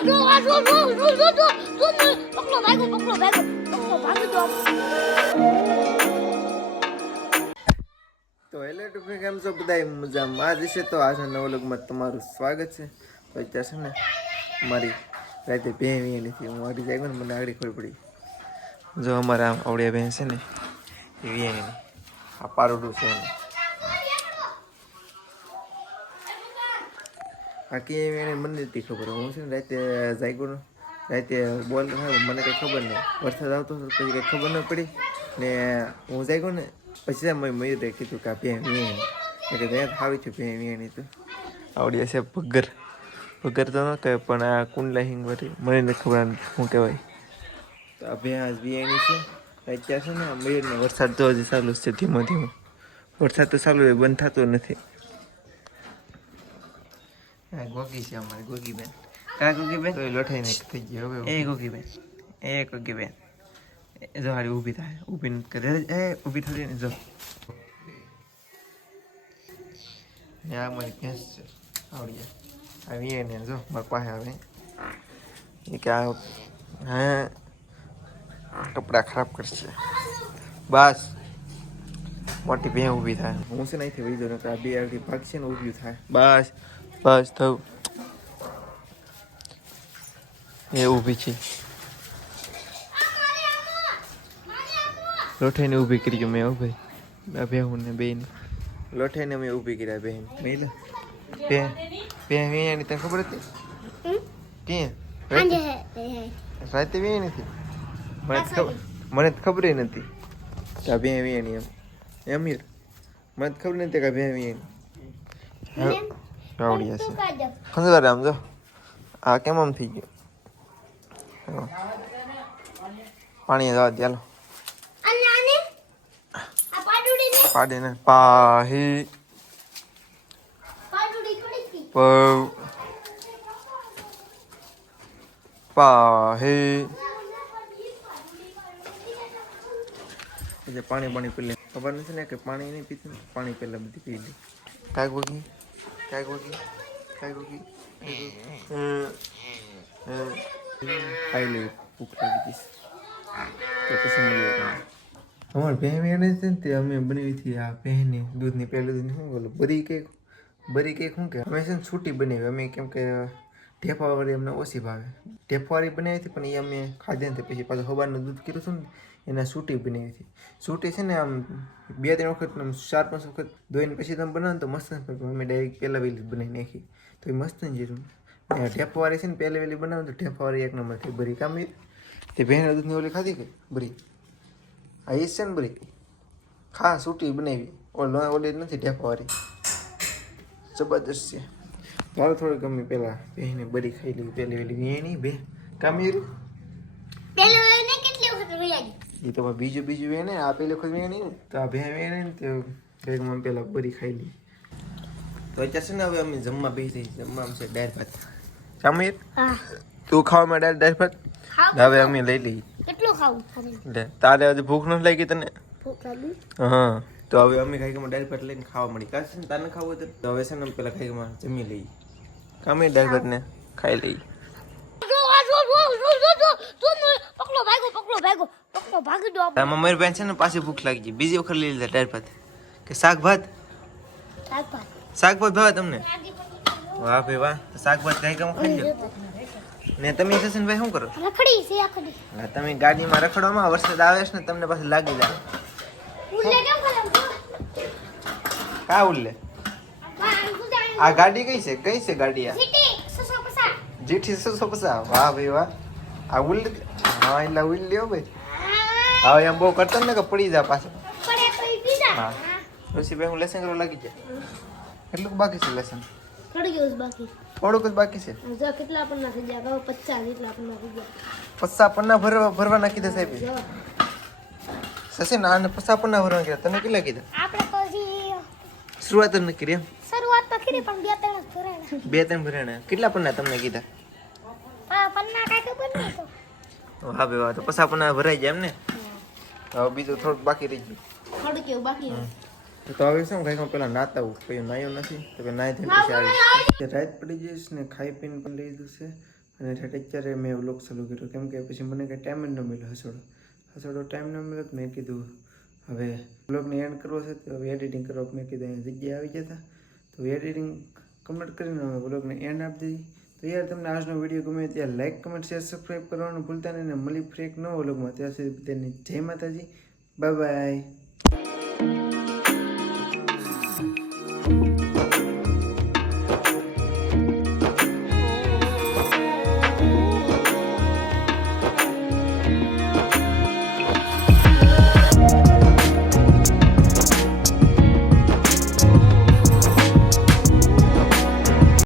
તો હેલો ટુકડી કેમ છો બધા મજામાં? આ દિવસે તો આજે નવો લોકમાં તમારું સ્વાગત છે. તો અત્યારે છે ને મારી રાતે ભેં નથી, હું આગળ જાય ને મને આગળ ખબર પડી. જો અમારા આમ આવડિયા બહેન છે ને, એ વિયાની આ પારોડું છે એને. બાકી એને મને નથી ખબર. હું છે ને રાતે જાગ્યો રાતે બોલ મને કંઈ ખબર નહીં. વરસાદ આવતો હતો પછી કંઈ ખબર ન પડી. ને હું જાગ્યો ને, પછી મેં મયુરે કીધું કે આ ભેં વિયાણી એટલે ત્યાં આવી છું ભેં વિયાણી તો આવડી હશે પગર ભગર તો ન કહે પણ આ કુંડલા હિંગ વળી મને નથી ખબર શું કહેવાય. તો આ ભેં આજ વિયાણી છે. અત્યારે છે ને મયુરને વરસાદ તો હજી ચાલુ છે ધીમો ધીમો. વરસાદ તો ચાલુ એ બંધ થતો નથી. ગોગી છે અમારી ગોગીબેન. કા ગોગીબેન? તો લોઠાઈ ને થઈ ગયો હવે એ ગોગીબેન એ ગોગીબેન. એ જો હારી ઊભી થાય ઊભી કરે. એ ઊભી થઈ ને જો. ને આ મારી ભેંસ છે. આવડી જાય. આવી એને જો મારી પાસે આવે. એ કે આ હા કપડાં ખરાબ કરશે. બસ. મોટી ભેં ઊભી થાય. હું છે નહીં થઈ વહી જાઉં આ બે આગળ ભાગશે ને ઊભી થાય. બસ. બસ થયું એ ઊભી છે. લોઠાઈને ઊભી કરી મેં હો ભાઈ. બે હું ને બેન લોઠાઈને મેં ઊભી કર્યા બેન મેં બે બે વેણી તને ખબર હતી? ત્યાં રાતે? વેણી હતી નથી? મને તો ખબર મને તો ખબર નથી કે બે વેણી એમ. એમ યાર. મને તો ખબર નથી કે બે વેયાની આવડી હશે. ખંજવાર આમ જો. આ કેમ આમ થઈ ગયું. પાણી જવા દે હાલો. અને આને આ પાડુડી ને પાડે ને પાહી. પાહી પાણી પાણી પી લે. ખબર નથી ને કે પાણી નહીં પીતું? પાણી પહેલાં બધી પી લે. કાંઈક વગી. વગી કાંઈક વગી ખાઈ લે ભૂખ લાગી ગઈ તો પછી મળીએ અમારે ભેં એને છે ને તે અમે બનાવી હતી આ પહેને દૂધની પહેલું દિન શું બોલો બરી કેક બરી કેક શું કે અમે છે ને છૂટી બનાવી અમે કેમ કે ઢેફાવાળી અમને ઓછી ભાવે ઢેફાવાળી બનાવી હતી પણ એ અમે ખાધી નથી પછી પાછું હવાનું દૂધ કીધું હતું ને એના સૂટી બનાવી હતી. સૂટી છે ને આમ બે ત્રણ વખત આમ ચાર પાંચ વખત ધોઈને પછી તમે બનાવો તો મસ્ત મમ્મી ડાયરેક્ટ પહેલાં વહેલી બનાવી નાખી. તો એ મસ્ત ને જીરું ઢેફાવાળી છે ને પહેલી વહેલી બનાવો તો ઢેફાવાળી એક નંબર થઈ. બરી કામ તે ભેંના દૂધની ઓલી ખાધી કે? બરી. હા એ છે ને બરી. ખા, સૂટી બનાવી. ઓલ ઓલી નથી ઢેફાવાળી. જબરદસ્ત છે. ચાલો થોડીક ગમે પહેલાં બેને બરી ખાઈ લીધી. પેલી વેલી એની બે કામેરું પેલો એને કેટલી વખત રોયાડી એ તો બીજું બીજું વેને આ પેલી વખત વેણી ને તો આ ભે વેણે ને તો કંઈક અમે પેલા બરી ખાઈ લી તો અત્યારે છે ને હવે અમે જમવા બેસી જમવા છે દાળ ભાત સમીર હા તું ખાવામાં દાળ દાળ ભાત હવે અમે લઈ લઈ કેટલું ખાવું લે તારે હજી ભૂખ નથી લાગી તને ભૂખ લાગી હા તો હવે અમે ખાઈ દાળ ભાત લઈને ખાવા મળી કાશ ને તાને ખાવું હતું તો હવે છે ને અમે પેલા ખાઈ જમી લઈ કામે દાળ ભાત ને ખાઈ લઈ જો આ જો જો જો જો જો જો ને પકડો ભાગો પકડો ભાગો પકડો ભાગી મારી બેન છે ને પાછી ભૂખ લાગી ગઈ. બીજી વખત લઈ લીધા ટાયર ભાત. કે શાક ભાત? શાક ભાત. ભાવે તમને? વાહ ભાઈ વાહ. શાક ભાત ખાઈ કામ ખાઈ લો. ને તમે ભાઈ શું કરો રખડી છે આખડી. હા, તમે ગાડીમાં રખડવામાં વરસાદ આવે છે ને તમને પાછું લાગી જાય. ઉલ્લે કેમ કરે કા ઉલ્લે? આ ગાડી કઈ છે? કઈ છે ગાડી આ? પસા જીઠી સસો પસા વાહ ભાઈ વાહ. આ ઉલ્લે હા એટલે ઉલ્લ્યો ભાઈ. હવે એમ બહુ કરતો ને કે પડી જા પછી. હા. ઋષિ હું લેસન કરવા લાગી જાય કેટલું બાકી છે લેસન? થોડી ગયું બાકી. થોડુંક જ બાકી છે? જો કેટલા પણ નાખી ગયા કહો પચાસ કેટલા પણ નાખી ગયા. પચાસ પન્ના ભરવા ભરવા નાખી દે સાહેબ. સસી ના અને પચાસ પન્ના ભરવા કીધા. તને કેટલા કીધા? આપણે પછી શરૂઆત જ કરી એમ. શરૂઆત તો કરી પણ બે ત્રણ જ બે ત્રણ ભર્યા કેટલા પન્ના તમને કીધા? પન્ના કાંઈ ખબર નહીં તો હા ભાઈ વાહ તો પચાસ પન્ના ભરાઈ જાય એમ ને? હવે બીજું થોડુંક બાકી રહી ગયું. થોડુંક એવું બાકી તો હવે શું કઈ પેલા નાતા હું કઈ નાયો નથી તો કે નાય થઈને પછી આવી. રાત પડી જઈશ ને ખાઈ પીને પણ લઈ જશે છે. અને ઠેઠ અત્યારે મેં વ્લોગ ચાલુ કર્યો કેમ કે પછી મને કંઈ ટાઈમ જ ન મળ્યો હસોડો હસોડો ટાઈમ ન મળ્યો મેં કીધું હવે વ્લોગને એન્ડ કરવો છે તો હવે એડિટિંગ કરવા મેં કીધું અહીંયા જગ્યાએ આવી ગયા હતા તો એડિટિંગ કમ્પ્લીટ કરીને હવે વ્લોગને એન્ડ આપી દીધી. તો યાર, તમને આજનો વીડિયો ગમે ત્યાં લાઇક કમેન્ટ શેર સબસ્ક્રાઈબ કરવાનું ભૂલતા નહીં અને મળી ફ્રેક નવો વ્લોગમાં ત્યાં સુધી બધાની જય માતાજી. Bye bye